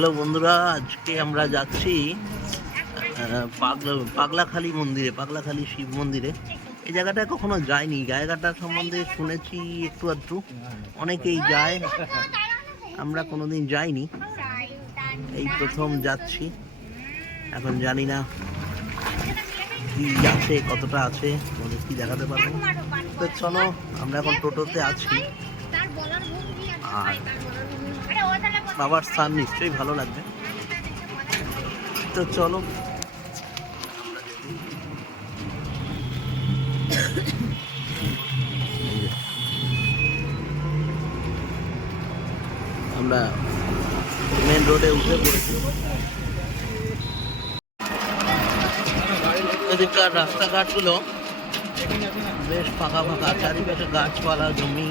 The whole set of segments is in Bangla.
হ্যালো বন্ধুরা, আজকে আমরা যাচ্ছি পাগলাখালী মন্দিরে, পাগলাখালী শিব মন্দিরে। এই জায়গাটায় কখনো যাইনি, জায়গাটা সম্বন্ধে শুনেছি একটু আধটু, অনেকেই যায়, আমরা কোনোদিন যাইনি, এই প্রথম যাচ্ছি। এখন জানি না কি আছে, কতটা আছে, তোমাদের কি দেখাতে পারবো। তো চলো, আমরা এখন টোটোতে আছি, আর বাবার স্থান নিশ্চয়ই ভালো লাগবে। তো চলো, আমরা মেন রোডে উঠে পড়েছি। এদিককার রাস্তাঘাটগুলো বেশ ফাঁকা ফাঁকা, চারিপাশে গাছপালা, জমি,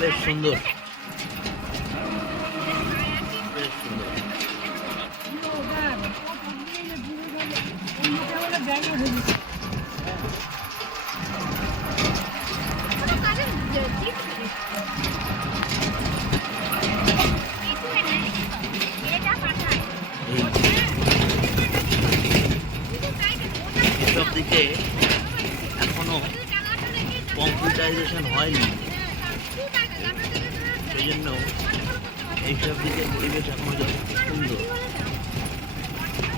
বেশ সুন্দর, বেশ সুন্দর। এসব দিকে এখনো কম্পিউটারাইজেশন হয়নি, সেই জন্য এইসব দিকে পরিবেশ এখনো যথেষ্ট সুন্দর।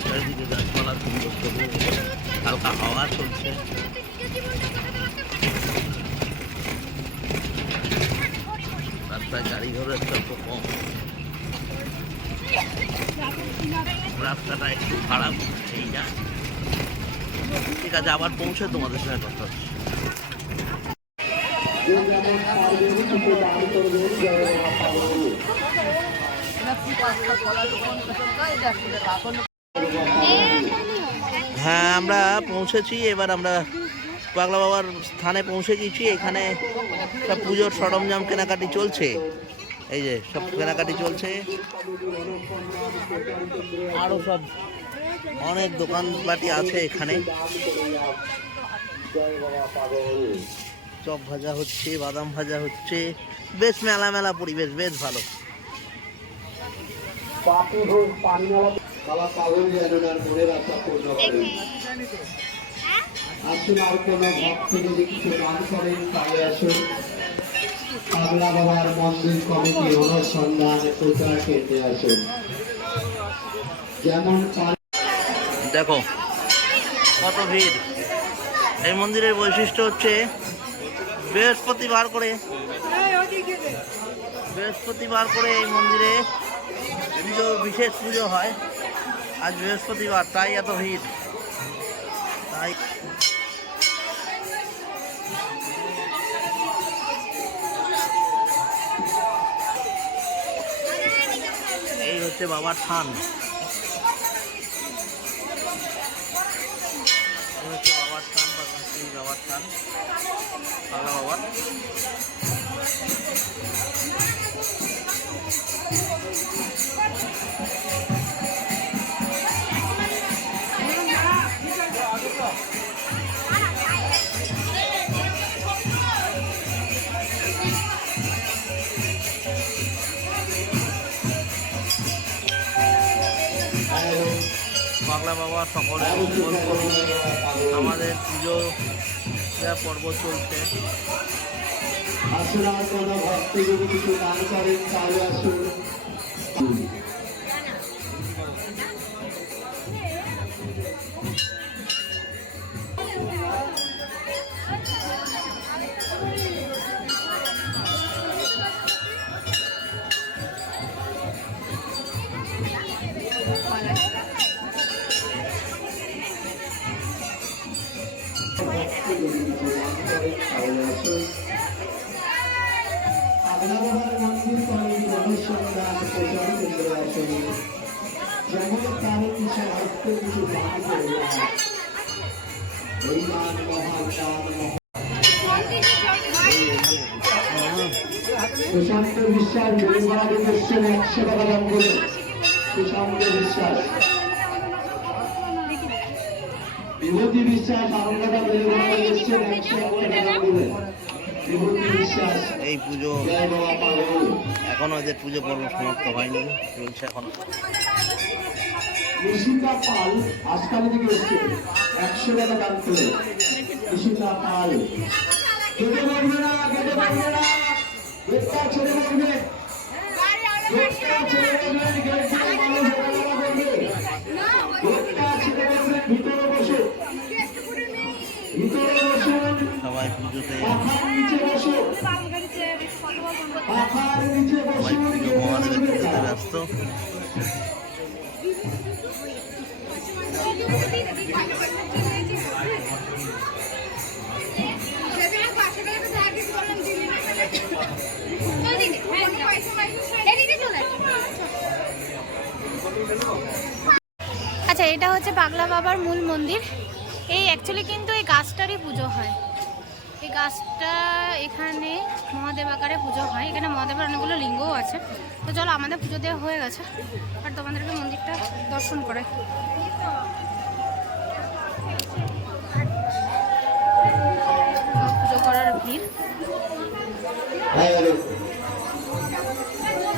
চারিদিকে গাছপালা সুন্দর, হালকা হাওয়া চলছে। রাস্তায় গাড়ি ঘোড়ার চাপ কম, রাস্তাটা একটু খারাপ, সেই যায়। ঠিক আছে, আবার পৌঁছে তোমাদের সাথে কথা হচ্ছে। হ্যাঁ, আমরা পৌঁছেছি, এবার আমরা পাগলা বাবার স্থানে পৌঁছে গেছি। এখানে সব পুজোর সরঞ্জাম কেনাকাটি চলছে, এই যে সব কেনাকাটি চলছে, আরও সব অনেক দোকানপাটি আছে এখানে। চপ ভাজা হচ্ছে, বাদাম ভাজা হচ্ছে, বেশ মেলা মেলা পরিবেশ, বেশ ভালো। আসুন, আর কোনো ভক্ত যদি কিছু দান করেন তাহলে আসুন পাগলা বাবার মন্দির কমিটি অনুসন্ধান প্রচার কেন্দ্রে আসুন। যেমন দেখো কত ভিড়। এই মন্দিরের বৈশিষ্ট্য হচ্ছে বৃহস্পতিবার করে এই মন্দিরে পুজো, বিশেষ পুজো হয়। আজ বৃহস্পতিবার, তাই এত ভিড়। তাই এই হচ্ছে বাবার থান, বাবার থান, বাবার থান, পাগলা বাবার। পাগলা বাবা সকলে মঙ্গল করুন। আমাদের পুজো পর্ব চলছে। আসুন, আর কোনো ভক্ত যদি কিছু দান করেন তাহলে আসুন। পাগলা বাবার মন্দির কমিটি অনুসন্ধান প্রচার কেন্দ্রে আসুন। যেমন কারণ সাহিত্য কিছু দান করলাম, এই মান মহান সুশান্ত বিশ্বাস বেলুবাড়ি এসছেন 100 টাকা দাম করে। সুশান্ত বিশ্বাস, বিভূতি বিশ্বাস আনন্দটা বেলুবাড়ি এসছেন 100 টাকা দাম করে। বিভূতি বিশ্বাস, এই পুজো জয় বাবা পাগল। এখনো এদের পুজো পর্ব সমাপ্ত হয়নি, চলছে এখনো। নিশিতা পাল আজকাল থেকে এসছে 100 টাকা দান করে। নিশিতা পাল কেটে বলবে না, কেটে বলবে না, গেটটা ছেড়ে বলবে, গেটটা ছেড়ে বলবে, গেট দিয়ে মানুষ ওঠানামা করবে, গেটটা ছেড়ে বলবে, ভিতরে বসো, ভিতরে বসুন, সবাই পুজোতে পাখার নিচে বসো, পাখার নিচে সবাই বসুন, পুজো মহাদেবের পুজোতে ব্যস্ত। আচ্ছা, এটা হচ্ছে পাগলা বাবার মূল মন্দির। এই অ্যাকচুয়ালি কিন্তু এই গাছটারই পুজো হয়। এই গাছটা এখানে মহাদেব আকারে পুজো হয়। এখানে মহাদেবের অনেকগুলো লিঙ্গও আছে। তো চলো, আমাদের পুজো দেওয়া হয়ে গেছে, আর তোমাদেরকে মন্দিরটা দর্শন করে। পুজো করার ভিড়।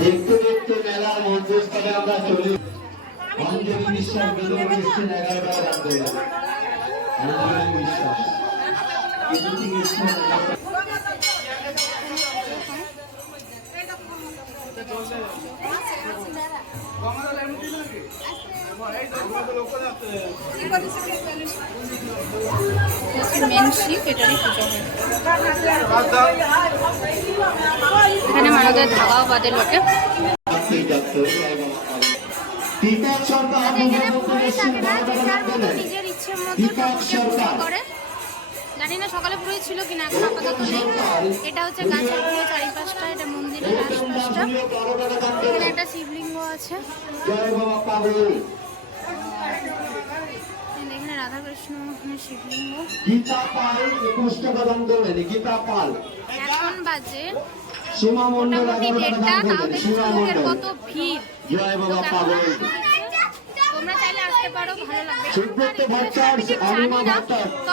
দেখতে দেখতে মেলার মধ্যস্থলে আমরা চলি। অঞ্জলি বিশ্বাস বেদন এসছেন 11 টাকা দান করলেন। অঞ্জলি বিশ্বাস বিভূতি এসছেন 11 টাকা। মেন শিব, এটারই পুজো হয়। এখানে মানুষদের ধাগাও বাঁধে লোকে। দীপক সরকার এখানে পুরোহিত থাকে না, যে যার মতো নিজের ইচ্ছে মতো ঠাকুরকে পুজো করে। জানি না সকালে পুরোহিত ছিল কিনা, এখন আপাতত নেই। এটা হচ্ছে গাছের পুরো চারিপাশটা, এটা মন্দিরের আশপাশটা। এখানে একটা শিবলিঙ্গ আছে। জয় বাবা পাগল। এখানে রাধাকৃষ্ণ, এখানে শিবলিঙ্গ। গীতা পাল 21 টাকা দান করলেন। গীতা পাল এখন বাজে সীমা মন্ডল মোটামুটি 11 টাকা 1:30, দান তাও করলেন। দেখো সীমা লোকের মন্ডল কত ভিড়। জয় বাবা পাগল। তোমরা চাইলে আসতে পারো, ভালো লাগবে। সুব্রত ভট্টাচার্য, অনিমা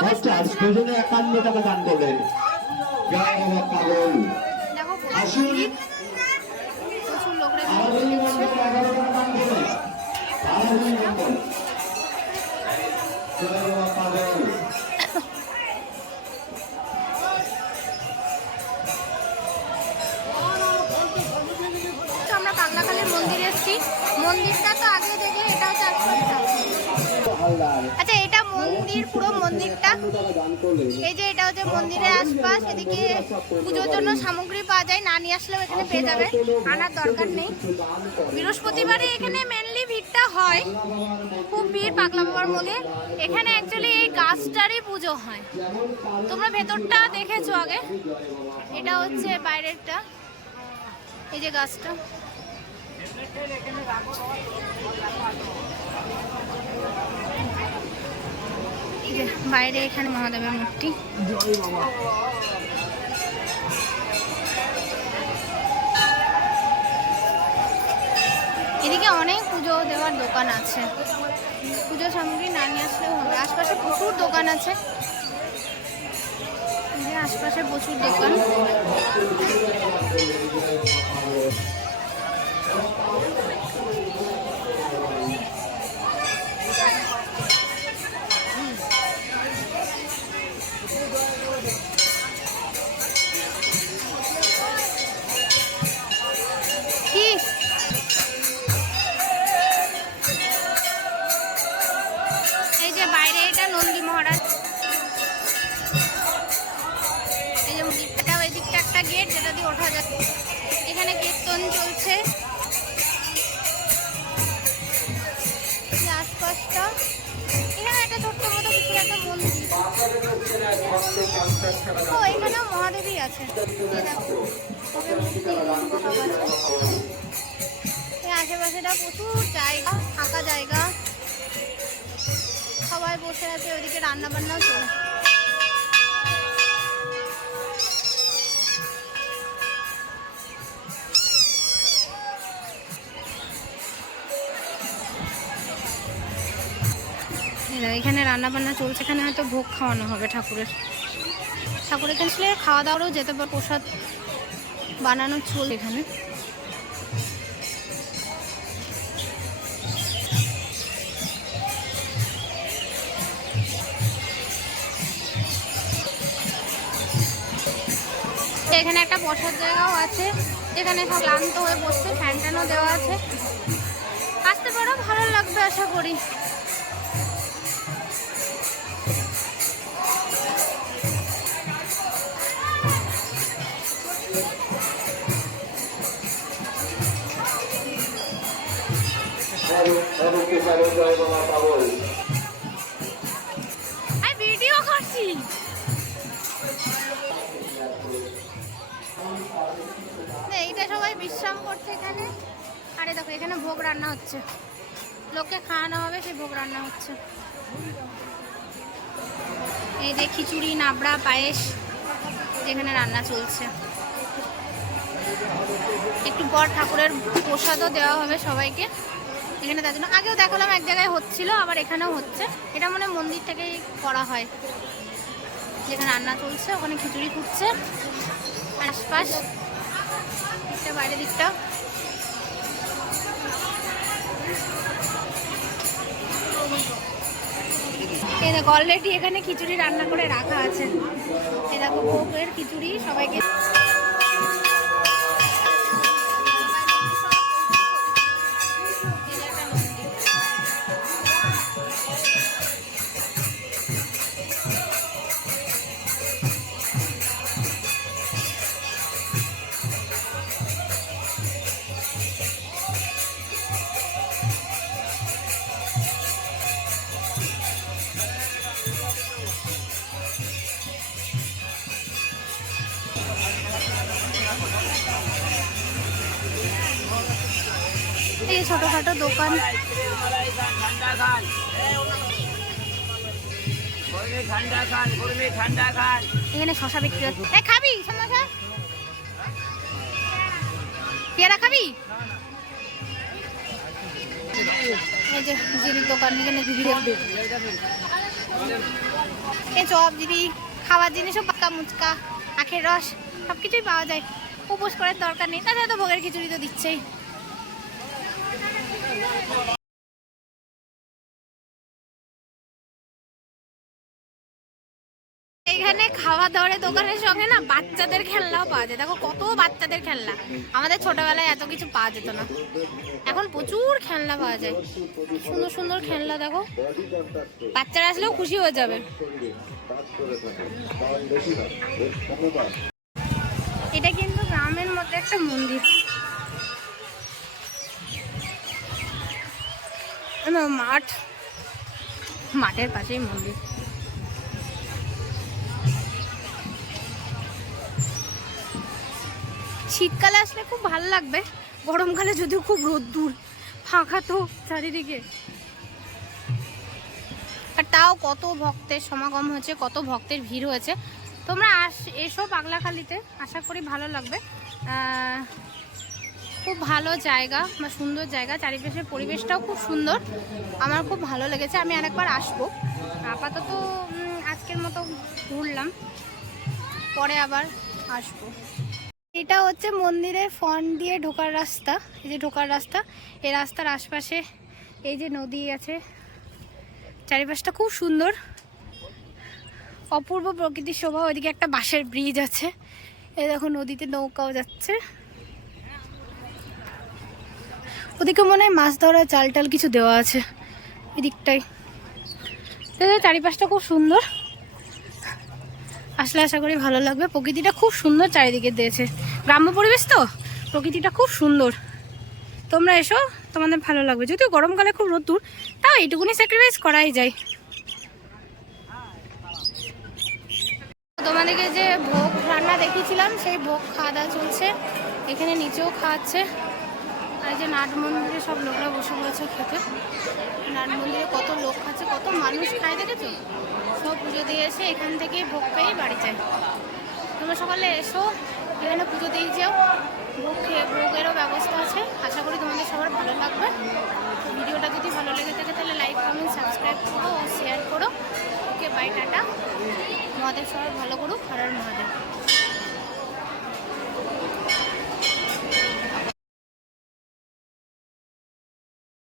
ভট্টাচার্য দুজনে 51 টাকা দান করলেন। জয় বাবা পাগল। দেখো আসুন। প্রচুর লোকরা আরবি মন্ডল 11 টাকা দান করলেন। আরবি মন্ডল জয় বাবা পাগল। আমরা পাগলাখালীর মন্দিরে এসেছি। মন্দিরটা তো আগে দেখে, এটা হচ্ছে আশপাশটা। আচ্ছা, এটা মন্দির, পুরো মন্দিরটা। এই যে এটা হচ্ছে মন্দিরের আশপাশ। এদিকে পুজোর জন্য সামগ্রী পাওয়া যায়, না নিয়ে আসলেও এখানে পেয়ে যাবে, আনার দরকার নেই। বৃহস্পতিবারে এখানে মেনলি ভিড়টা হয়, খুব ভিড় পাগলা বাবার মধ্যে। এখানে অ্যাকচুয়ালি এই গাছটারই পুজো হয়। তোমরা ভেতরটা দেখেছো আগে, এটা হচ্ছে বাইরেরটা। এই যে গাছটা, এই যে বাইরে এখানে মহাদেবের মূর্তি। এদিকে অনেক পুজো দেওয়ার দোকান আছে, পুজো সামগ্রী না নিয়ে আসলেও হবে। আশপাশে প্রচুর দোকান আছে, এই যে আশপাশে প্রচুর দোকান। কি এই যে বাইরে এটা নন্দী মহারাজ। এই যে মন্দিরটা, ওই দিকটা একটা গেট যেটা দিয়ে ওঠা যাচ্ছে। এখানে কীর্তন চলছে। আশপাশটা এখানে একটা ছোট্ট মতো কিছু একটা মন্দির। ও, এখানেও মহাদেবী আছে। এই আশেপাশেটা প্রচুর জায়গা, ফাঁকা জায়গা, সবাই বসে আছে। ওইদিকে রান্না বান্নাও চলছে। এখানে রান্না বান্না চলছে, এখানে হয়তো ভোগ খাওয়ানো হবে ঠাকুরের। ঠাকুরের কাছে খাওয়া দাওয়ারও যেতে পারে, প্রসাদ বানানো চলে এখানে। এখানে একটা বসার জায়গাও আছে, যেখানে সব ক্লান্ত হয়ে বসতে ফ্যান ট্যানও দেওয়া আছে। আসতে পারো, ভালো লাগবে আশা করি। আমি ভিডিও করছি। এইটা সবাই বিশ্রাম করছে এখানে। আরে দেখো এখানে ভোগ রান্না হচ্ছে, লোককে খাওয়ানো হবে, সেই ভোগ রান্না হচ্ছে। এই যে খিচুড়ি, নাবড়া, পায়েস যেখানে রান্না চলছে। একটু পর ঠাকুরের প্রসাদও দেওয়া হবে সবাইকে এখানে। তার জন্য আগেও দেখালাম এক জায়গায় হচ্ছিল, আবার এখানেও হচ্ছে। এটা মনে মন্দির থেকেই করা হয়। যেখানে রান্না চলছে ওখানে খিচুড়ি ফুটছে। আশপাশ এটা বাইরের দিকটা। এই দেখো অলরেডি এখানে খিচুড়ি রান্না করে রাখা আছে। এই দেখো ভোগের খিচুড়ি সবাইকে। এই ছোটখাটো দোকান। এখানে শশা বিক্রি হচ্ছে। এই খাবি সমোসা? পেয়ারা খাবি? এই যে জিরির দোকান, এখানে এই চপ, জিরি, খাওয়ার জিনিসও, পাকা মুচকা, আখের রস সবকিছুই পাওয়া যায়। উপোস করার দরকার নেই, তাছাড়া তো ভোগের খিচুড়ি তো দিচ্ছেই। এখানে খাওয়া দাওয়ার দোকানের সঙ্গে না বাচ্চাদের খেলনাও পাওয়া যায়। দেখো কত বাচ্চাদের খেলনা। আমাদের ছোটবেলায় এত কিছু পাওয়া যেত না, এখন প্রচুর খেলনা পাওয়া যায়। সুন্দর সুন্দর খেলনা দেখো, বাচ্চারা আসলেও খুশি হয়ে যাবে। এটা কিন্তু গ্রামের মধ্যে একটা মন্দির, মাঠ, মাঠের পাশেই মন্দির। শীতকালে আসলে খুব ভালো লাগবে, গরমকালে যদিও খুব রোদ্দুর, ফাঁকা তো চারিদিকে। আর তাও কত ভক্তের সমাগম হয়েছে, কত ভক্তের ভিড় হয়েছে। তোমরা এসো পাগলাখালিতে, আশা করি ভালো লাগবে। খুব ভালো জায়গা বা সুন্দর জায়গা, চারিপাশের পরিবেশটাও খুব সুন্দর। আমার খুব ভালো লেগেছে, আমি আরেকবার আসবো। আপাতত আজকের মতো ঘুরলাম, পরে আবার আসবো। এটা হচ্ছে মন্দিরের ফ্রন্ট দিয়ে ঢোকার রাস্তা। এই যে ঢোকার রাস্তা, এই রাস্তার আশপাশে এই যে নদী আছে, চারিপাশটা খুব সুন্দর, অপূর্ব প্রকৃতির শোভা। ওইদিকে একটা বাঁশের ব্রিজ আছে, এই দেখো নদীতে নৌকাও যাচ্ছে। ওদিকে মনে হয় মাছ ধরার জাল টাল কিছু দেওয়া আছে এদিকটাই। চারিপাশটা খুব সুন্দর, আসলে আশা করি ভালো লাগবে। প্রকৃতিটা খুব সুন্দর চারিদিকে দিয়েছে, গ্রাম্য পরিবেশ তো, প্রকৃতিটা খুব সুন্দর। তোমরা এসো, তোমাদের ভালো লাগবে। যদিও গরমকালে খুব রোদ্দুর, তাও এইটুকুনি স্যাক্রিফাইস করাই যায়। তোমাদেরকে যে ভোগ রান্না দেখিয়েছিলাম, সেই ভোগ খাওয়া দাওয়া চলছে। এখানে নিচেও খাওয়াচ্ছে। আর যে নাট মন্দিরে সব লোকরা বসে পড়েছে খেতে। নাট মন্দিরে কত লোক খাচ্ছে, কত মানুষ খায় দেখেছো। সব পুজো দিয়ে এসে এখান থেকে ভোগ পেয়েই বাড়ি যায়। তোমরা সকালে এসো, এখানে পুজো দিয়ে যাও, ভোগেরও ব্যবস্থা আছে। আশা করি তোমাদের সবার ভালো লাগবে। ভিডিওটা যদি ভালো লেগে থাকে তাহলে লাইক, কমেন্ট, সাবস্ক্রাইব করো ও শেয়ার করো। ওকে, বাই, টাটা। মহাদেব সবাই ভালো করুক, হর হর মহাদেব।